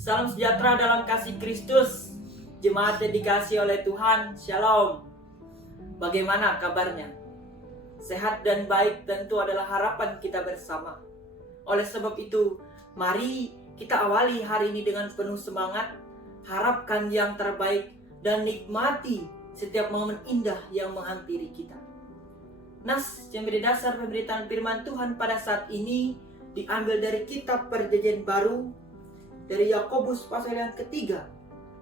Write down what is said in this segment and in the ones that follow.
Salam sejahtera dalam kasih Kristus. Jemaat yang dikasihi oleh Tuhan, Shalom. Bagaimana kabarnya? Sehat dan baik tentu adalah harapan kita bersama. Oleh sebab itu, mari kita awali hari ini dengan penuh semangat, harapkan yang terbaik, dan nikmati setiap momen indah yang menghampiri kita. Nas yang menjadi dasar pemberitaan firman Tuhan pada saat ini diambil dari kitab Perjanjian Baru, dari Yakobus pasal yang ketiga,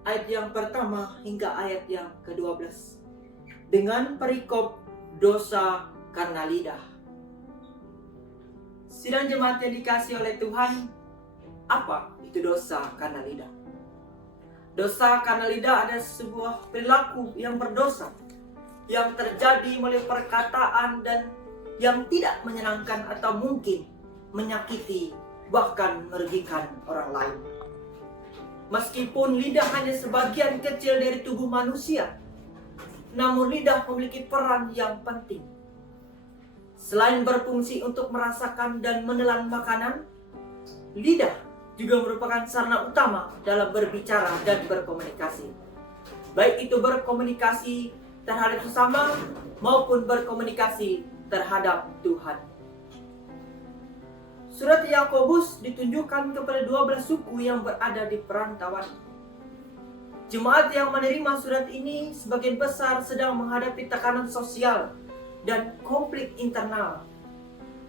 ayat yang pertama hingga ayat yang ke-12. Dengan perikop dosa karena lidah. Sidang jemaat yang dikasihi oleh Tuhan, apa itu dosa karena lidah? Dosa karena lidah adalah sebuah perilaku yang berdosa, yang terjadi melalui perkataan dan yang tidak menyenangkan atau mungkin menyakiti bahkan merugikan orang lain. Meskipun lidah hanya sebagian kecil dari tubuh manusia, namun lidah memiliki peran yang penting. Selain berfungsi untuk merasakan dan menelan makanan, lidah juga merupakan sarana utama dalam berbicara dan berkomunikasi. Baik itu berkomunikasi terhadap sesama maupun berkomunikasi terhadap Tuhan. Surat Yakobus ditunjukkan kepada 12 suku yang berada di perantauan. Jemaat yang menerima surat ini sebagian besar sedang menghadapi tekanan sosial dan konflik internal,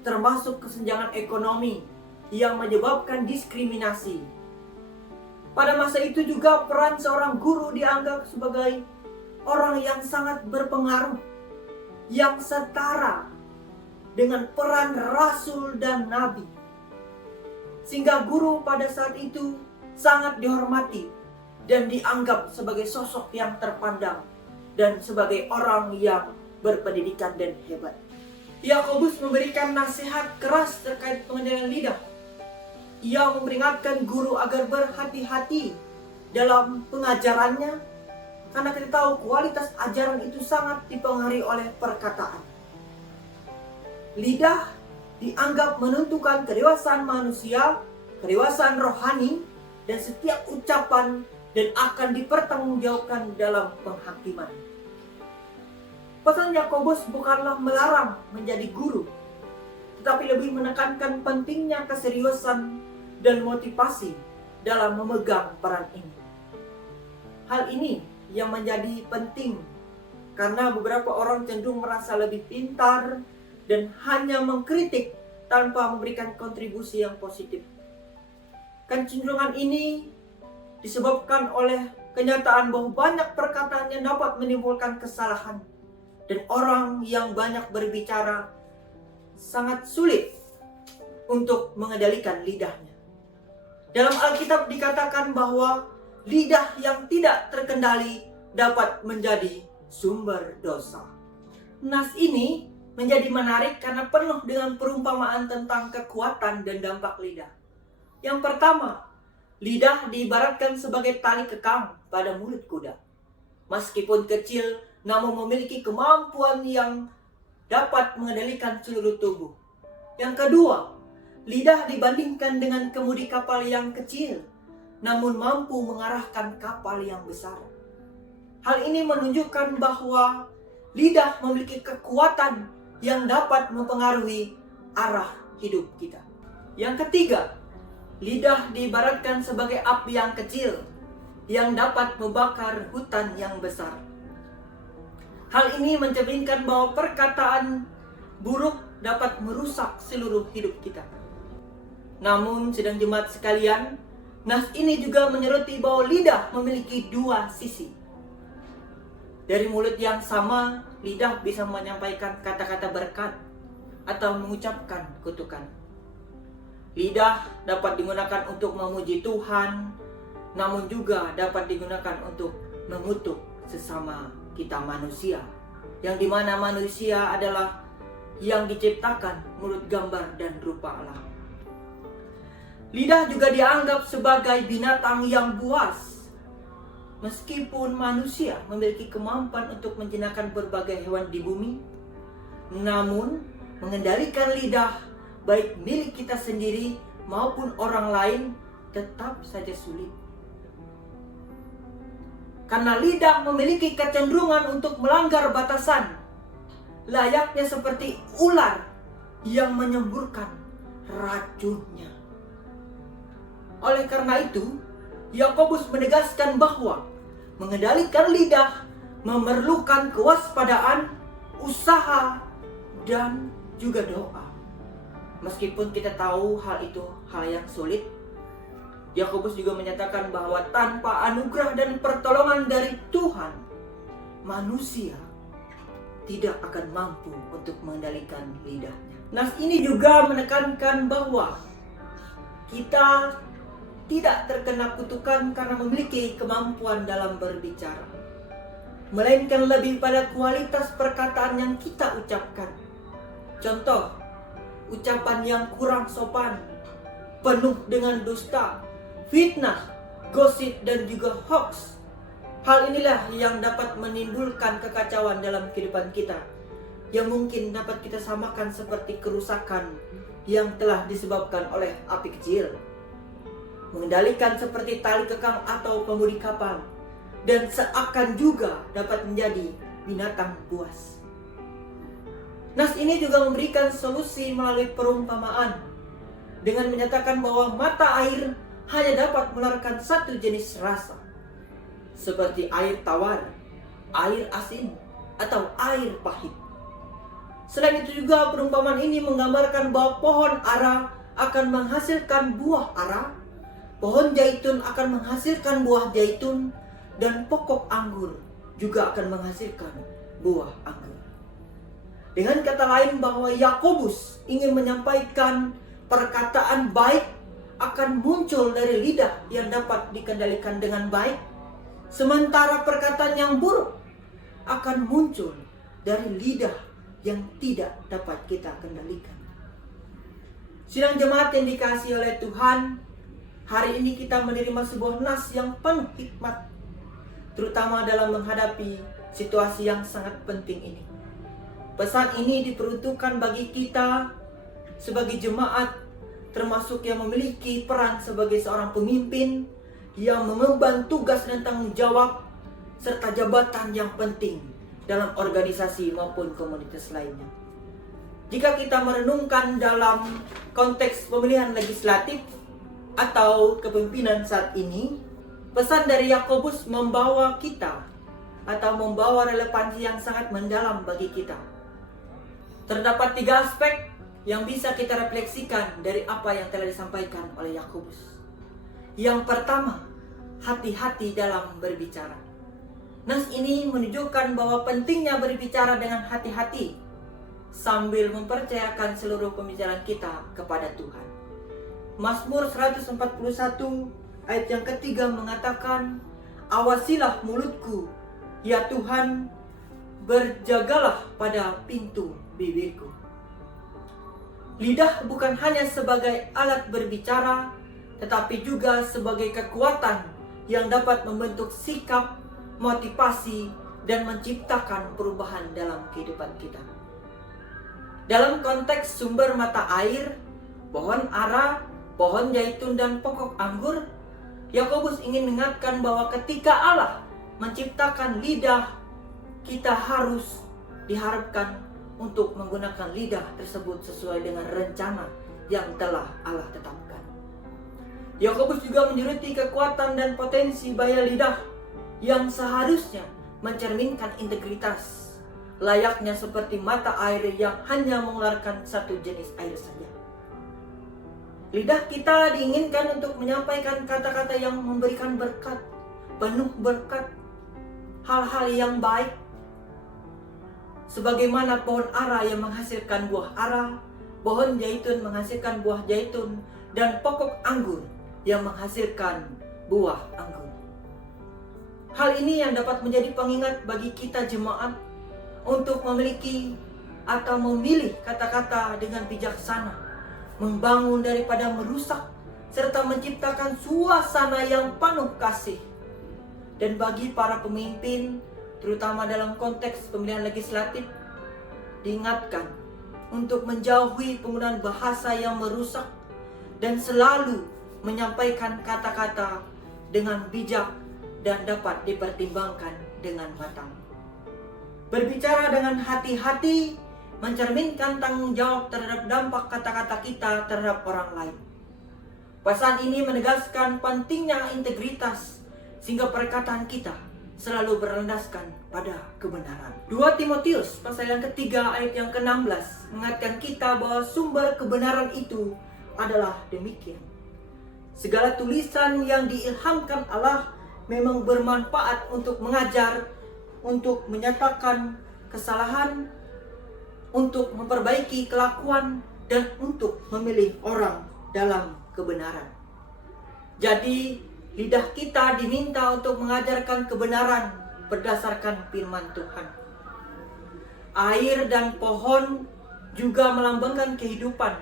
termasuk kesenjangan ekonomi yang menyebabkan diskriminasi. Pada masa itu juga peran seorang guru dianggap sebagai orang yang sangat berpengaruh, yang setara dengan peran rasul dan nabi. Sehingga guru pada saat itu sangat dihormati dan dianggap sebagai sosok yang terpandang dan sebagai orang yang berpendidikan dan hebat. Yakobus memberikan nasihat keras terkait pengendalian lidah. Ia memperingatkan guru agar berhati-hati dalam pengajarannya, karena kita tahu kualitas ajaran itu sangat dipengaruhi oleh perkataan. Lidah dianggap menentukan kedewasaan manusia, kedewasaan rohani, dan setiap ucapan dan akan dipertanggungjawabkan dalam penghakiman. Pesan Yakobus bukanlah melarang menjadi guru, tetapi lebih menekankan pentingnya keseriusan dan motivasi dalam memegang peran ini. Hal ini yang menjadi penting karena beberapa orang cenderung merasa lebih pintar dan hanya mengkritik tanpa memberikan kontribusi yang positif. Kecenderungan ini disebabkan oleh kenyataan bahwa banyak perkataan yang dapat menimbulkan kesalahan dan orang yang banyak berbicara sangat sulit untuk mengendalikan lidahnya. Dalam Alkitab dikatakan bahwa lidah yang tidak terkendali dapat menjadi sumber dosa. Nas ini menjadi menarik karena penuh dengan perumpamaan tentang kekuatan dan dampak lidah. Yang pertama, lidah diibaratkan sebagai tali kekang pada mulut kuda. Meskipun kecil, namun memiliki kemampuan yang dapat mengendalikan seluruh tubuh. Yang kedua, lidah dibandingkan dengan kemudi kapal yang kecil, namun mampu mengarahkan kapal yang besar. Hal ini menunjukkan bahwa lidah memiliki kekuatan yang dapat mempengaruhi arah hidup kita. Yang ketiga, lidah diibaratkan sebagai api yang kecil yang dapat membakar hutan yang besar. Hal ini mencerminkan bahwa perkataan buruk dapat merusak seluruh hidup kita. Namun, sedang jemaat sekalian, nas ini juga menyeruti bahwa lidah memiliki dua sisi. Dari mulut yang sama, lidah bisa menyampaikan kata-kata berkat atau mengucapkan kutukan. Lidah dapat digunakan untuk memuji Tuhan, namun juga dapat digunakan untuk mengutuk sesama kita manusia, yang dimana manusia adalah yang diciptakan menurut gambar dan rupa Allah. Lidah juga dianggap sebagai binatang yang buas. Meskipun manusia memiliki kemampuan untuk menjinakkan berbagai hewan di bumi, namun mengendalikan lidah baik milik kita sendiri maupun orang lain tetap saja sulit. Karena lidah memiliki kecenderungan untuk melanggar batasan, layaknya seperti ular yang menyemburkan racunnya. Oleh karena itu, Yakobus menegaskan bahwa mengendalikan lidah memerlukan kewaspadaan, usaha, dan juga doa. Meskipun kita tahu hal itu hal yang sulit, Yakobus juga menyatakan bahwa tanpa anugerah dan pertolongan dari Tuhan, manusia tidak akan mampu untuk mengendalikan lidahnya. Nas ini juga menekankan bahwa kita tidak terkena kutukan karena memiliki kemampuan dalam berbicara, melainkan lebih pada kualitas perkataan yang kita ucapkan. Contoh, ucapan yang kurang sopan, penuh dengan dusta, fitnah, gosip, dan juga hoax. Hal inilah yang dapat menimbulkan kekacauan dalam kehidupan kita, yang mungkin dapat kita samakan seperti kerusakan yang telah disebabkan oleh api kecil, mengendalikan seperti tali kekang atau pemudi kapal, dan seakan juga dapat menjadi binatang buas. Nas ini juga memberikan solusi melalui perumpamaan dengan menyatakan bahwa mata air hanya dapat mengeluarkan satu jenis rasa, seperti air tawar, air asin, atau air pahit. Selain itu juga perumpamaan ini menggambarkan bahwa pohon ara akan menghasilkan buah ara, pohon zaitun akan menghasilkan buah zaitun, dan pokok anggur juga akan menghasilkan buah anggur. Dengan kata lain bahwa Yakobus ingin menyampaikan perkataan baik akan muncul dari lidah yang dapat dikendalikan dengan baik, sementara perkataan yang buruk akan muncul dari lidah yang tidak dapat kita kendalikan. Sidang jemaat yang dikasihi oleh Tuhan, hari ini kita menerima sebuah nas yang penuh hikmat, terutama dalam menghadapi situasi yang sangat penting ini. Pesan ini diperuntukkan bagi kita sebagai jemaat, termasuk yang memiliki peran sebagai seorang pemimpin yang mengemban tugas dan tanggung jawab serta jabatan yang penting dalam organisasi maupun komunitas lainnya. Jika kita merenungkan dalam konteks pemilihan legislatif atau kepemimpinan saat ini, pesan dari Yakobus membawa kita atau membawa relevansi yang sangat mendalam bagi kita. Terdapat 3 aspek yang bisa kita refleksikan dari apa yang telah disampaikan oleh Yakobus. Yang pertama, hati-hati dalam berbicara. Nas ini menunjukkan bahwa pentingnya berbicara dengan hati-hati sambil mempercayakan seluruh pembicaraan kita kepada Tuhan. Mazmur 141 ayat yang ketiga mengatakan, "Awasilah mulutku, ya Tuhan, berjagalah pada pintu bibirku." Lidah bukan hanya sebagai alat berbicara, tetapi juga sebagai kekuatan yang dapat membentuk sikap, motivasi, dan menciptakan perubahan dalam kehidupan kita. Dalam konteks sumber mata air, pohon ara, pohon zaitun, dan pokok anggur, Yakobus ingin mengingatkan bahwa ketika Allah menciptakan lidah, kita harus diharapkan untuk menggunakan lidah tersebut sesuai dengan rencana yang telah Allah tetapkan. Yakobus juga menyoroti kekuatan dan potensi bahaya lidah yang seharusnya mencerminkan integritas, layaknya seperti mata air yang hanya mengeluarkan satu jenis air saja. Lidah kita diinginkan untuk menyampaikan kata-kata yang memberikan berkat, penuh berkat, hal-hal yang baik. Sebagaimana pohon ara yang menghasilkan buah ara, pohon zaitun menghasilkan buah zaitun, dan pokok anggur yang menghasilkan buah anggur. Hal ini yang dapat menjadi pengingat bagi kita jemaat untuk memiliki atau memilih kata-kata dengan bijaksana, membangun daripada merusak, serta menciptakan suasana yang penuh kasih. Dan bagi para pemimpin, terutama dalam konteks pemilihan legislatif, diingatkan untuk menjauhi penggunaan bahasa yang merusak dan selalu menyampaikan kata-kata dengan bijak dan dapat dipertimbangkan dengan matang. Berbicara dengan hati-hati mencerminkan tanggung jawab terhadap dampak kata-kata kita terhadap orang lain. Pesan ini menegaskan pentingnya integritas sehingga perkataan kita selalu berlandaskan pada kebenaran. 2 Timotius pasal yang ketiga ayat yang ke-16 mengingatkan kita bahwa sumber kebenaran itu adalah demikian. Segala tulisan yang diilhamkan Allah memang bermanfaat untuk mengajar, untuk menyatakan kesalahan, untuk memperbaiki kelakuan, dan untuk memilih orang dalam kebenaran. Jadi, lidah kita diminta untuk mengajarkan kebenaran berdasarkan firman Tuhan. Air dan pohon juga melambangkan kehidupan,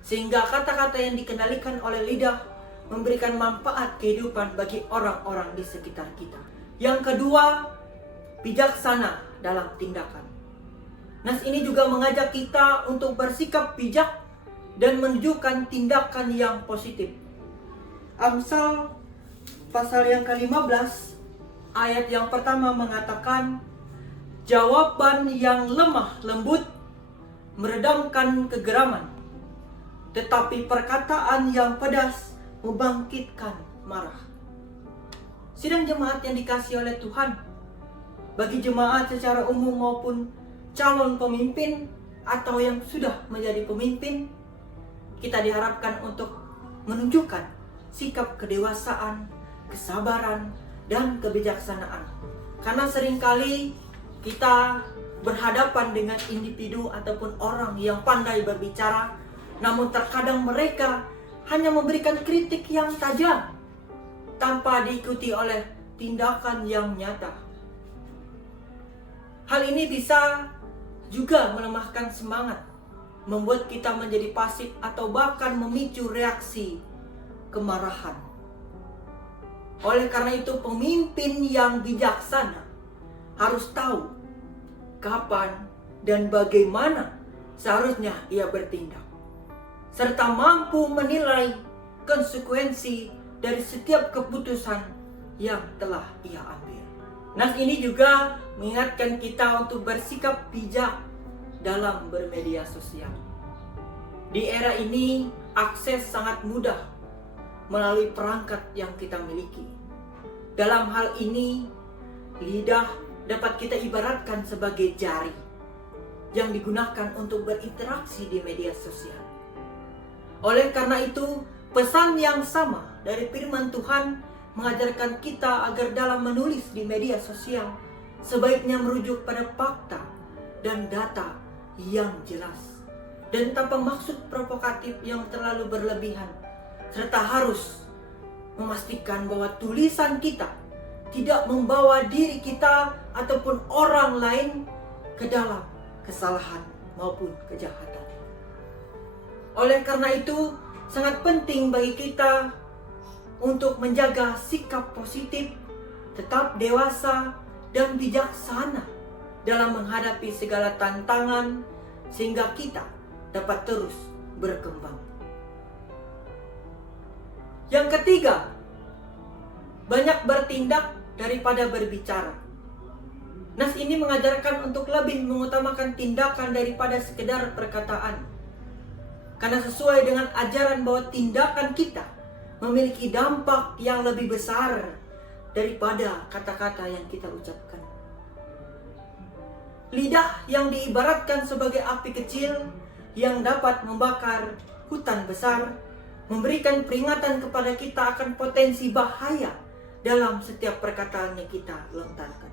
sehingga kata-kata yang dikendalikan oleh lidah memberikan manfaat kehidupan bagi orang-orang di sekitar kita. Yang kedua, bijaksana dalam tindakan. Nas ini juga mengajak kita untuk bersikap bijak dan menunjukkan tindakan yang positif. Amsal pasal yang ke-15 ayat yang pertama mengatakan, jawaban yang lemah lembut meredamkan kegeraman, tetapi perkataan yang pedas membangkitkan marah. Sidang jemaat yang dikasihi oleh Tuhan, bagi jemaat secara umum maupun calon pemimpin atau yang sudah menjadi pemimpin, kita diharapkan untuk menunjukkan sikap kedewasaan, kesabaran, dan kebijaksanaan. Karena seringkali kita berhadapan dengan individu ataupun orang yang pandai berbicara, namun terkadang mereka hanya memberikan kritik yang tajam tanpa diikuti oleh tindakan yang nyata. Hal ini bisa juga melemahkan semangat, membuat kita menjadi pasif atau bahkan memicu reaksi kemarahan. Oleh karena itu, pemimpin yang bijaksana harus tahu kapan dan bagaimana seharusnya ia bertindak, serta mampu menilai konsekuensi dari setiap keputusan yang telah ia ambil. Nas ini juga mengingatkan kita untuk bersikap bijak dalam bermedia sosial. Di era ini, akses sangat mudah melalui perangkat yang kita miliki. Dalam hal ini, lidah dapat kita ibaratkan sebagai jari yang digunakan untuk berinteraksi di media sosial. Oleh karena itu, pesan yang sama dari firman Tuhan mengajarkan kita agar dalam menulis di media sosial sebaiknya merujuk pada fakta dan data yang jelas dan tanpa maksud provokatif yang terlalu berlebihan, serta harus memastikan bahwa tulisan kita tidak membawa diri kita ataupun orang lain ke dalam kesalahan maupun kejahatan. Oleh karena itu, sangat penting bagi kita untuk menjaga sikap positif, tetap dewasa dan bijaksana dalam menghadapi segala tantangan sehingga kita dapat terus berkembang. Yang ketiga, banyak bertindak daripada berbicara. Nas ini mengajarkan untuk lebih mengutamakan tindakan daripada sekedar perkataan. Karena sesuai dengan ajaran bahwa tindakan kita memiliki dampak yang lebih besar daripada kata-kata yang kita ucapkan. Lidah yang diibaratkan sebagai api kecil yang dapat membakar hutan besar, memberikan peringatan kepada kita akan potensi bahaya dalam setiap perkataan yang kita lontarkan.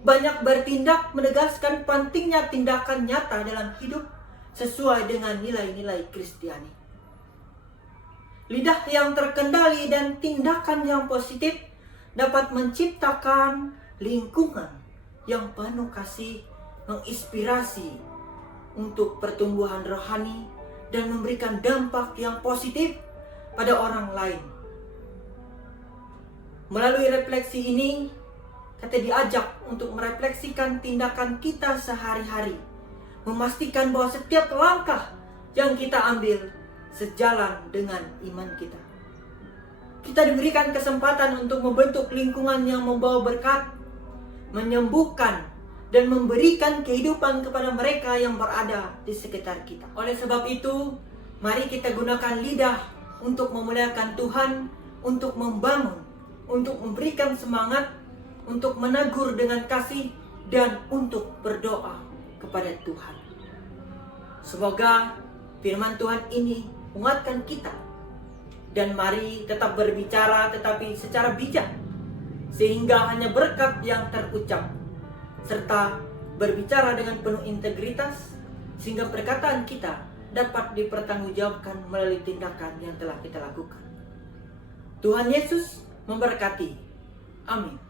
Banyak bertindak menegaskan pentingnya tindakan nyata dalam hidup sesuai dengan nilai-nilai Kristiani. Lidah yang terkendali dan tindakan yang positif dapat menciptakan lingkungan yang penuh kasih, menginspirasi untuk pertumbuhan rohani dan memberikan dampak yang positif pada orang lain. Melalui refleksi ini, kita diajak untuk merefleksikan tindakan kita sehari-hari, memastikan bahwa setiap langkah yang kita ambil sejalan dengan iman kita. Kita diberikan kesempatan untuk membentuk lingkungan yang membawa berkat, menyembuhkan, dan memberikan kehidupan kepada mereka yang berada di sekitar kita. Oleh sebab itu, mari kita gunakan lidah untuk memuliakan Tuhan, untuk membangun, untuk memberikan semangat, untuk menegur dengan kasih, dan untuk berdoa kepada Tuhan. Semoga firman Tuhan ini menguatkan kita. Dan mari tetap berbicara tetapi secara bijak, sehingga hanya berkat yang terucap, serta berbicara dengan penuh integritas, sehingga perkataan kita dapat dipertanggungjawabkan melalui tindakan yang telah kita lakukan. Tuhan Yesus memberkati. Amin.